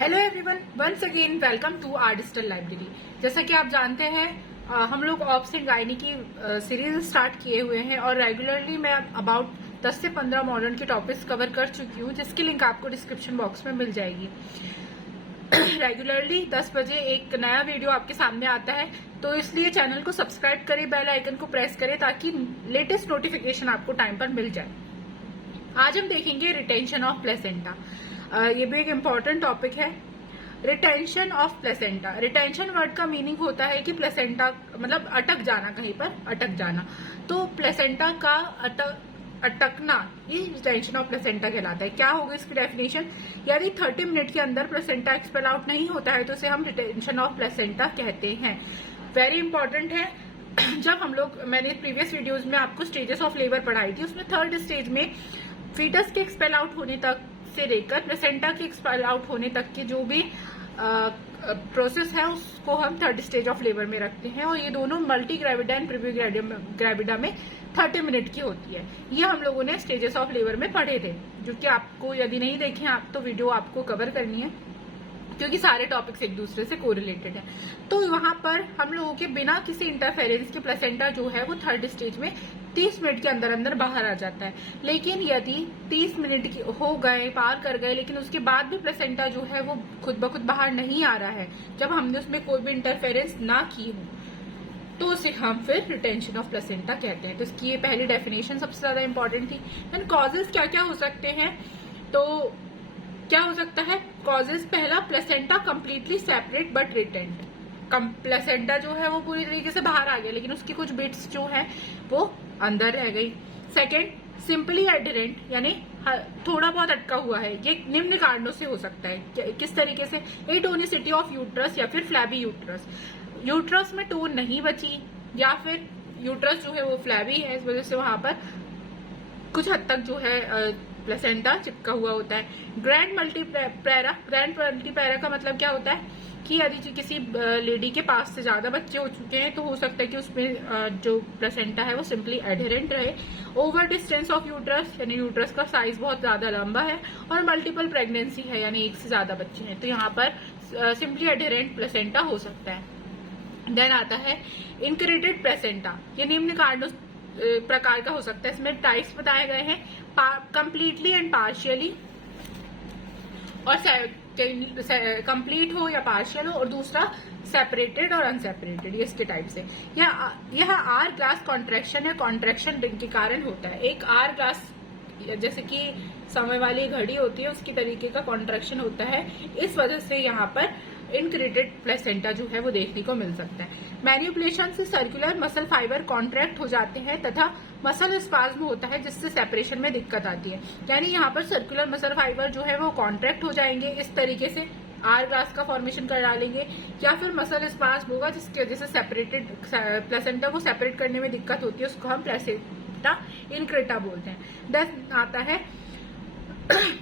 Hello everyone, once again welcome to our digital library. जैसा कि आप जानते हैं हम लोग ऑब्स एंड गायनी की सीरीज स्टार्ट किए हुए हैं और रेगुलरली मैं अबाउट 10 से 15 मॉडर्न के टॉपिक्स कवर कर चुकी हूँ, जिसकी लिंक आपको डिस्क्रिप्शन बॉक्स में मिल जाएगी। रेगुलरली 10 बजे एक नया वीडियो आपके सामने आता है, तो इसलिए चैनल को सब्सक्राइब करें, बेल आइकन को प्रेस करें ताकि लेटेस्ट नोटिफिकेशन आपको टाइम पर मिल जाए। आज हम देखेंगे रिटेंशन ऑफ प्लेसेंटा। ये भी एक इम्पॉर्टेंट टॉपिक है। Retention of placenta. Retention word का मीनिंग होता है कि प्लेसेंटा मतलब अटक जाना, कहीं पर अटक जाना। तो प्लेसेंटा का अटकना ये रिटेंशन ऑफ प्लेसेंटा कहलाता है। क्या होगा इसकी डेफिनेशन? यदि 30 मिनट के अंदर प्लेसेंटा एक्सपेल आउट नहीं होता है तो इसे हम रिटेंशन ऑफ प्लेसेंटा कहते हैं। वेरी इंपॉर्टेंट है। जब हम लोग, मैंने प्रीवियस वीडियोज में आपको स्टेजेस ऑफ लेबर पढ़ाई थी, उसमें थर्ड स्टेज में फीटस के एक्सपेल आउट होने तक से लेकर प्लेसेंटा के एक्सपेल आउट होने तक की जो भी प्रोसेस है उसको हम थर्ड स्टेज ऑफ लेबर में रखते हैं, और ये दोनों multi gravida and preview gravida में 30 मिनट की होती है। ये हम लोगों ने स्टेजेस ऑफ लेबर में पढ़े थे, जो कि आपको यदि नहीं देखे आप तो वीडियो आपको कवर करनी है, क्योंकि सारे टॉपिक्स एक दूसरे से कोरिलेटेड है। तो वहां पर हम लोगों के बिना किसी इंटरफेरेंस के प्लेसेंटा जो है वो थर्ड स्टेज में 30 मिनट के अंदर अंदर बाहर आ जाता है। लेकिन यदि 30 मिनट की हो गए, पार कर गए, लेकिन उसके बाद भी प्लेसेंटा जो है वो खुद ब खुद बाहर नहीं आ रहा है, जब हमने उसमें कोई भी इंटरफेरेंस ना की हो, तो उसे हम फिर रिटेंशन ऑफ प्लेसेंटा कहते हैं। तो इसकी ये पहली डेफिनेशन सबसे ज्यादा इंपॉर्टेंट थी। एंड कॉजेज क्या क्या हो सकते हैं? तो क्या हो सकता है कॉजेज? पहला, placenta completely separate but retained. Placenta जो है वो पूरी तरीके से बाहर आ गया, लेकिन उसकी कुछ बिट्स जो है वो अंदर रह गई। सेकेंड, सिंपली एडरेंट, यानी थोड़ा बहुत अटका हुआ है। ये निम्न कारणों से हो सकता है। किस तरीके से? एटोनिसिटी ऑफ यूट्रस या फिर फ्लैबी यूट्रस। यूट्रस में टोन नहीं बची, या फिर यूट्रस जो है वो फ्लैबी है, इस वजह से वहां पर कुछ हद तक जो है प्लेसेंटा चिपका हुआ होता है। Grand multipara. ग्रैंड मल्टीपैरा का मतलब क्या होता है कि यदि किसी लेडी के पास से ज्यादा बच्चे हो चुके हैं तो हो सकता है कि उसमें जो प्लेसेंटा है वो सिंपली एडहेरेंट रहे। ओवर डिस्टेंस ऑफ यूट्रस, यानी यूट्रस का साइज बहुत ज्यादा लंबा है, और मल्टीपल प्रेगनेंसी है, यानी एक से ज्यादा बच्चे हैं, तो यहाँ पर सिंपली एडहेरेंट प्लेसेंटा हो सकता है। देन आता है इनक्रेटेड प्लेसेंटा। ये निम्न कारणों प्रकार का हो सकता है। इसमें टाइप्स बताए गए हैं, कंप्लीटली एंड पार्शियली, और कंप्लीट हो या पार्शियल हो, और दूसरा सेपरेटेड और अनसेपरेटेड। ये इसके टाइप्स है। यह आर ग्लास कॉन्ट्रैक्शन या कॉन्ट्रैक्शन रिंग के कारण होता है। एक आर ग्लास जैसे कि समय वाली घड़ी होती है, उसकी तरीके का कॉन्ट्रैक्शन होता है, इस वजह से यहाँ पर इनक्रेटेड प्लेसेंटा जो है वो देखने को मिल सकता है। मैनिपुलेशन से सर्कुलर मसल फाइबर कॉन्ट्रैक्ट हो जाते हैं तथा मसल स्पाज्म होता है, जिससे सेपरेशन में दिक्कत आती है। यानी यहाँ पर सर्कुलर मसल फाइबर जो है वो कॉन्ट्रैक्ट हो जाएंगे, इस तरीके से आर ग्लास का फॉर्मेशन कर डालेंगे, या फिर मसल स्पाज्म होगा जिसकी वजह से सेपरेटेड प्लेसेंटा को सेपरेट करने में दिक्कत होती है, उसको हम प्लेसेंटा इनक्रेटा बोलते हैं। देन आता है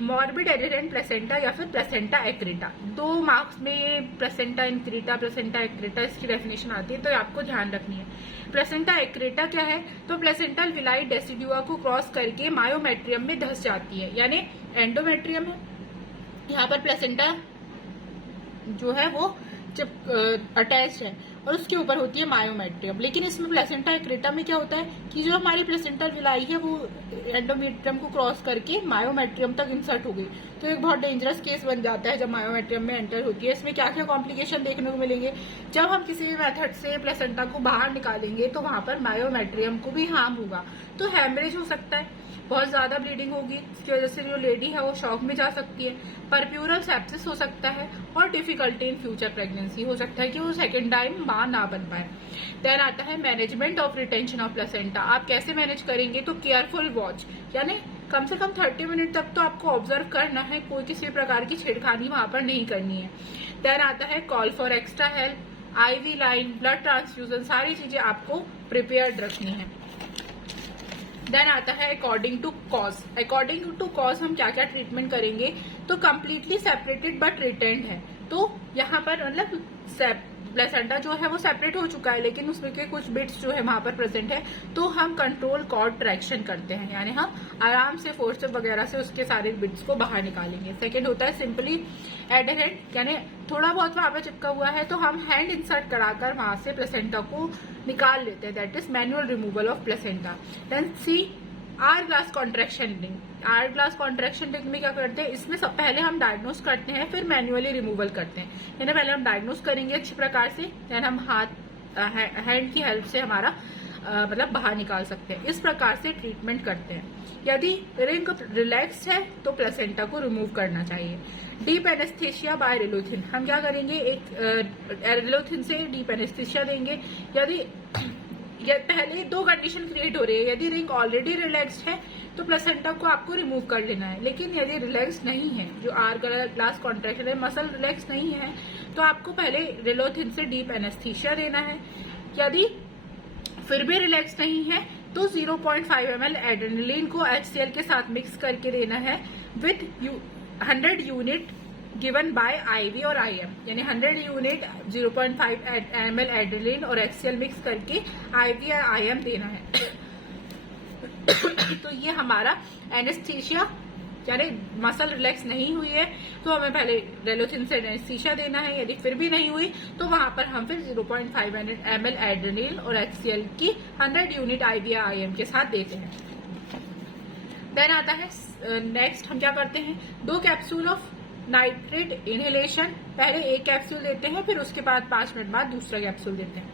मॉर्बिड एडहेरेंट प्लेसेंटा या फिर प्लेसेंटा एक्रेटा। 2 मार्क्स में ये प्लेसेंटा इनक्रेटा, प्लेसेंटा एक्रेटा इसकी डेफिनेशन आती है, तो आपको ध्यान रखनी है। प्लेसेंटा एक्रेटा क्या है? तो प्लेसेंटल विलाई डेसिडुआ को क्रॉस करके मायोमेट्रियम में धस जाती है, यानी एंडोमेट्रियम है, यहाँ पर प्लेसेंटा जो है वो अटैच है, और उसके ऊपर होती है मायोमेट्रियम। लेकिन इसमें प्लेसेंटा एक्रेटा में क्या होता है कि जो हमारी प्लेसेंटल विलाई है वो एंडोमेट्रियम को क्रॉस करके मायोमेट्रियम तक इंसर्ट हो गई, तो एक बहुत डेंजरस केस बन जाता है जब मायोमेट्रियम में एंटर होती है। इसमें क्या क्या कॉम्प्लिकेशन देखने को मिलेंगे? जब हम किसी भी मेथड से प्लेसेंटा को बाहर निकालेंगे तो वहां पर मायोमेट्रियम को भी हार्म होगा, तो हैमरेज हो सकता है, बहुत ज्यादा ब्लीडिंग होगी, इसकी वजह से जो लेडी है वो शॉक में जा सकती है, परप्यूरल सेप्सिस हो सकता है, और डिफिकल्टी इन फ्यूचर प्रेगनेंसी हो सकता है कि वो सेकेंड टाइम मां ना बन पाए। देन आता है management of retention of placenta. आप कैसे मैनेज करेंगे? तो केयरफुल वॉच, यानी कम से कम 30 मिनट तक तो आपको ऑब्जर्व करना है, कोई किसी प्रकार की छेड़खानी वहां पर नहीं करनी है। देन आता है call for extra help, IV line, blood transfusion, सारी चीजें आपको प्रिपेयर्ड रखनी है। देन आता है according to cause. According to cause हम क्या क्या ट्रीटमेंट करेंगे? तो कंप्लीटली सेपरेटेड बट रिटेंड है, तो यहाँ पर मतलब प्लेसेंटा जो है वो सेपरेट हो चुका है, लेकिन उसमें के कुछ बिट्स जो है वहां पर प्रेजेंट है, तो हम कंट्रोल कॉर्ड ट्रैक्शन करते हैं, यानी हम आराम से फोर्सेप वगैरह से उसके सारे बिट्स को बाहर निकालेंगे। सेकेंड होता है सिंपली एडहेरेंट, यानी थोड़ा बहुत वहां पर चिपका हुआ है तो हम हैंड इंसर्ट कराकर वहां से प्लेसेंटा को निकाल लेते हैं, that is manual removal of placenta. Then see hourglass contraction ring. Hourglass contraction ring में क्या करते हैं, इसमें सब पहले हम डायग्नोस करते हैं, फिर मैन्युअली रिमूवल करते हैं, यानी पहले हम डायग्नोस करेंगे अच्छी प्रकार से, देन हम हैंड की हेल्प से हमारा मतलब बाहर निकाल सकते हैं। इस प्रकार से ट्रीटमेंट करते हैं। यदि रिंग रिलैक्स है तो प्लेसेंटा को रिमूव करना चाहिए। डीप एनेस्थीसिया बाय रिलोथिन, हम क्या करेंगे, एक रिलोथिन से डीप एनेस्थीसिया देंगे। यदि पहले दो कंडीशन क्रिएट हो रही है, यदि रिंग ऑलरेडी रिलैक्स्ड है तो प्लेसेंटा को आपको रिमूव कर लेना है, लेकिन यदि रिलैक्स नहीं है, जो आर ग्लास कॉन्ट्रैक्शन है, मसल रिलैक्स नहीं है, तो आपको पहले रिलोथिन से डीप एनेस्थीसिया देना है। यदि फिर भी रिलैक्स नहीं है तो 0.5 ml एड्रेनलिन को HCl के साथ मिक्स करके देना है with 100 unit given by IV और IM, यानी 100 यूनिट 0.5 ml एड्रेनलिन और HCl मिक्स करके IV या IM देना है। तो ये हमारा एनेस्थीसिया, यानी मसल रिलैक्स नहीं हुई है तो हमें पहले रेलोथिन से एनेस्थीसिया देना है। यदि फिर भी नहीं हुई तो वहां पर हम फिर 0.5 ml एड्रेनलिन और HCl की 100 यूनिट IV या IM के साथ देते हैं। देन आता है नेक्स्ट, हम क्या करते हैं, 2 कैप्सूल ऑफ नाइट्रेट इनहेलेशन, पहले एक कैप्सूल देते हैं, फिर उसके बाद 5 मिनट बाद दूसरा कैप्सूल देते हैं।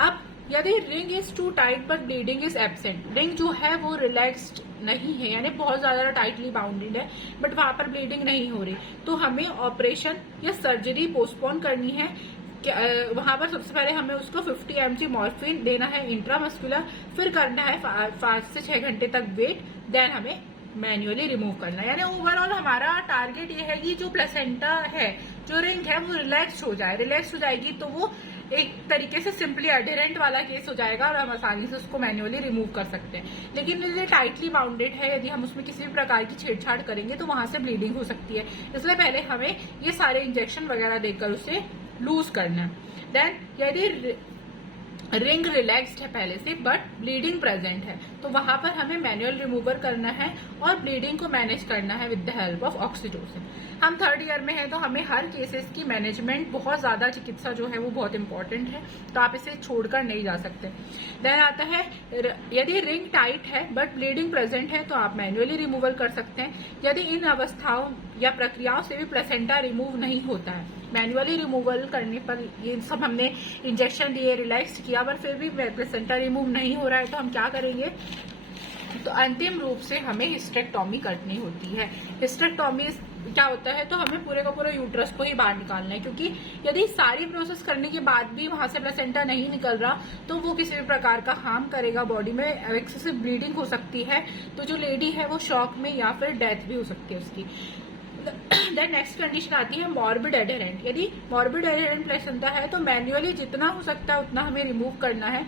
अब यदि ring is too tight but bleeding is absent, ring जो है वो रिलैक्स्ड नहीं है, यानी बहुत ज्यादा टाइटली बाउंडेड है बट वहां पर ब्लीडिंग नहीं हो रही, तो हमें ऑपरेशन या सर्जरी पोस्टपोन करनी है। वहां पर सबसे पहले हमें उसको 50 mg मॉर्फिन देना है इंट्रामस्कुलर, फिर करना है 5 से 6 घंटे तक वेट, देन हमें मैन्युअली रिमूव करना है। यानी ओवरऑल हमारा टारगेट ये है कि जो प्लेसेंटा है, जो रिंग है, वो रिलैक्स हो जाए। रिलैक्स हो जाएगी तो वो एक तरीके से सिंपली एडहेरेंट वाला केस हो जाएगा और हम आसानी से उसको मैन्युअली रिमूव कर सकते हैं। लेकिन यदि टाइटली बाउंडेड है, यदि हम उसमें किसी भी प्रकार की छेड़छाड़ करेंगे तो वहां से ब्लीडिंग हो सकती है, इसलिए पहले हमें ये सारे इंजेक्शन वगैरह देकर उसे लूज करना है। देन यदि रिंग रिलैक्स्ड है पहले से बट ब्लीडिंग प्रेजेंट है तो वहां पर हमें मैनुअल रिमूवर करना है और ब्लीडिंग को मैनेज करना है with the help of oxytocin. हम 3rd ईयर में है तो हमें हर केसेस की मैनेजमेंट, बहुत ज्यादा चिकित्सा जो है वो बहुत इंपॉर्टेंट है, तो आप इसे छोड़कर नहीं जा सकते। देन आता है यदि रिंग टाइट है बट ब्लीडिंग प्रेजेंट है तो आप मैनुअली रिमूवल कर सकते हैं। यदि इन अवस्थाओं या प्रक्रियाओं से भी प्लेसेंटा रिमूव नहीं होता है, मैनुअली रिमूवल करने पर ये सब हमने इंजेक्शन दिए, रिलैक्स किया, पर फिर भी प्लेसेंटा रिमूव नहीं हो रहा है तो हम क्या करेंगे, तो अंतिम रूप से हमें हिस्टेक्टोमी करनी होती है। हिस्टेक्टोमी क्या होता है, तो हमें पूरे का पूरा यूट्रस को ही बाहर निकालना है, क्योंकि यदि सारी प्रोसेस करने के बाद भी वहां से प्लेसेंटा नहीं निकल रहा तो वो किसी भी प्रकार का हार्म करेगा बॉडी में, एक्सेसिव ब्लीडिंग हो सकती है, तो जो लेडी है वो शॉक में या फिर डेथ भी हो सकती है उसकी। देन नेक्स्ट कंडीशन आती है मॉर्बिड एडहेरेंट। यदि मॉर्बिड एडहेरेंट प्लेसेंटा है तो मैन्युअली जितना हो सकता है उतना हमें रिमूव करना है।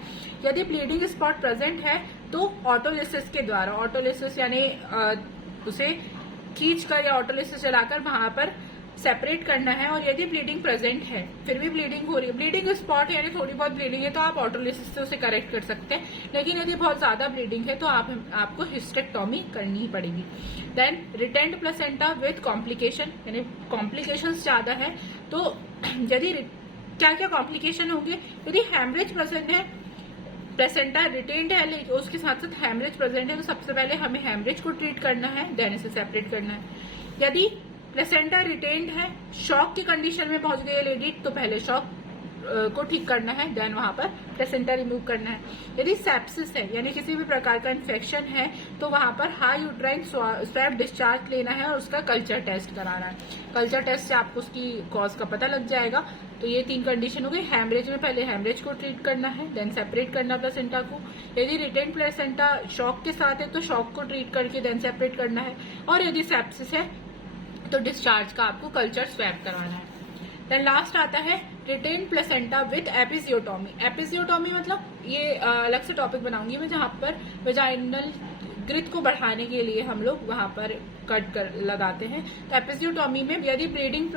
यदि ब्लीडिंग स्पॉट प्रेजेंट है तो ऑटोलिसिस के द्वारा, ऑटोलिसिस यानी उसे खींचकर या ऑटोलिसिस चलाकर वहां पर सेपरेट करना है। और यदि ब्लीडिंग प्रेजेंट है, फिर भी ब्लीडिंग हो रही है, ब्लीडिंग स्पॉट यानी थोड़ी बहुत ब्लीडिंग है, तो आप ऑटोलिसिस से उसे करेक्ट कर सकते हैं। लेकिन यदि बहुत ज्यादा ब्लीडिंग है तो आपको हिस्टेक्टोमी करनी ही पड़ेगी। Then retained placenta with complication, यानी कॉम्प्लिकेशन ज्यादा है तो यदि क्या क्या कॉम्प्लिकेशन होंगे, यदि हैमरेज प्रेजेंट है, प्लेसेंटा रिटेन्ड है लेकिन उसके साथ साथ हैमरेज प्रेजेंट है, तो सबसे पहले हमें हैमरेज को ट्रीट करना है, देन इसे सेपरेट करना है। यदि प्लेसेंटा रिटेन्ड है, शॉक की कंडीशन में पहुंच गई है लेडी, तो पहले शॉक को ठीक करना है, देन वहां पर प्लेसेंटा रिमूव करना है। यदि सेप्सिस है यानी किसी भी प्रकार का इन्फेक्शन है तो वहां पर हाई यूट्राइन स्वैब डिस्चार्ज लेना है और उसका कल्चर टेस्ट कराना है। कल्चर टेस्ट से आपको उसकी कॉज का पता लग जाएगा। तो ये 3 कंडीशन हो गई। हैमरेज में पहले हैमरेज को ट्रीट करना है, देन सेपरेट करना प्लेसेंटा को। यदि रिटेन प्लेसेंटा शॉक के साथ है तो शॉक को ट्रीट करके देन सेपरेट करना है। और यदि सेप्सिस है तो डिस्चार्ज का आपको कल्चर स्वैब कराना है। देन लास्ट आता है retain placenta with episiotomy. Episiotomy मतलब ये अलग से टॉपिक बनाऊंगी मैं, जहां पर वेजाइनल ग्रिथ को बढ़ाने के लिए हम लोग वहां पर कट कर लगाते हैं। तो एपिजियोटोमी में यदि ब्लीडिंग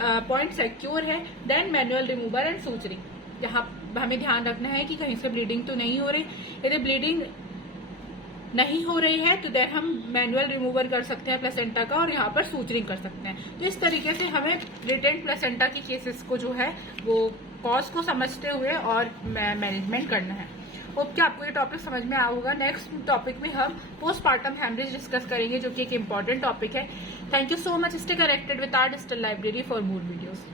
पॉइंट सिक्योर है, then manual remover and suturing. यहाँ हमें ध्यान रखना है कि कहीं से ब्लीडिंग तो नहीं हो रही। यदि ब्लीडिंग नहीं हो रही है तो देन हम मैनुअल रिमूवर कर सकते हैं प्लेसेंटा का और यहाँ पर सूचरिंग कर सकते हैं। तो इस तरीके से हमें रिटेंट प्लेसेंटा की केसेस को जो है वो कॉज को समझते हुए और मैनेजमेंट करना है। होप कि आपको ये टॉपिक समझ में आया होगा। नेक्स्ट टॉपिक में हम पोस्टपार्टम हेमरेज डिस्कस करेंगे, जो कि एक इम्पॉर्टेंट टॉपिक है। Thank you so much. Stay connected with our digital library for more videos.